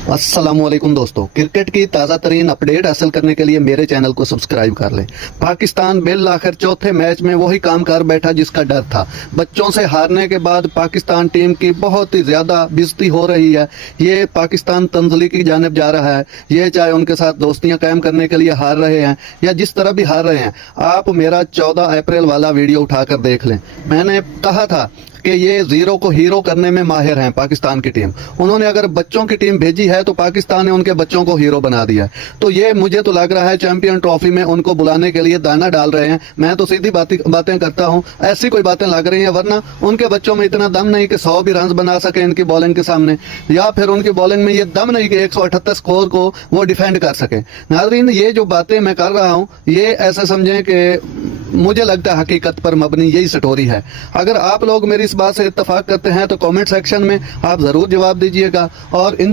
अस्सलाम वालेकुम दोस्तों, क्रिकेट की ताज़ा तरीन अपडेट हासिल करने के लिए मेरे चैनल को सब्सक्राइब कर लें। पाकिस्तान बिल आखिर चौथे मैच में वही काम कर बैठा जिसका डर था। बच्चों से हारने के बाद पाकिस्तान टीम की बहुत ही ज़्यादा बेइज्जती हो रही है। ये पाकिस्तान तंजली की जानिब जा रहा है। ये चाहे उनके साथ दोस्तियां कायम करने के लिए हार रहे हैं या जिस तरह भी हार रहे हैं। आप मेरा 14 अप्रैल वाला वीडियो उठाकर देख लें। मैंने कहा था कि ये जीरो को हीरो करने में माहिर हैं पाकिस्तान की टीम। उन्होंने अगर बच्चों की टीम भेजी है तो पाकिस्तान ने उनके बच्चों को हीरो बना दिया है। तो ये मुझे तो लग रहा है चैंपियन ट्रॉफी में उनको बुलाने के लिए दाना डाल रहे हैं। मैं तो सीधी बातें करता हूँ, ऐसी कोई बातें लग रही हैं, वरना उनके बच्चों में इतना दम नहीं कि 100 भी रन बना सके इनकी बॉलिंग के सामने, या फिर उनकी बॉलिंग में ये दम नहीं कि 178 स्कोर को वो डिफेंड कर सके। नाज़रीन, ये जो बातें मैं कर रहा हूँ ये ऐसे समझें कि मुझे लगता है हकीकत पर मबनी यही स्टोरी है। अगर आप लोग मेरी इस बात से इत्तेफाक करते हैं तो कमेंट सेक्शन में आप जरूर जवाब दीजिएगा और इन